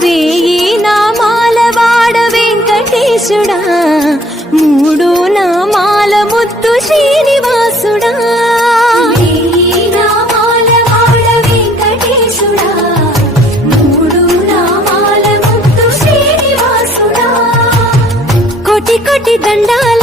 వేయి నామాల వాడ వెంకటేశుడా మూడు నామాల ముద్దు శ్రీనివాసుడా వేయి నామాల వాడ వెంకటేశుడా మూడు నామాల ముద్దు శ్రీనివాసుడా కోటి కోటి దండాలు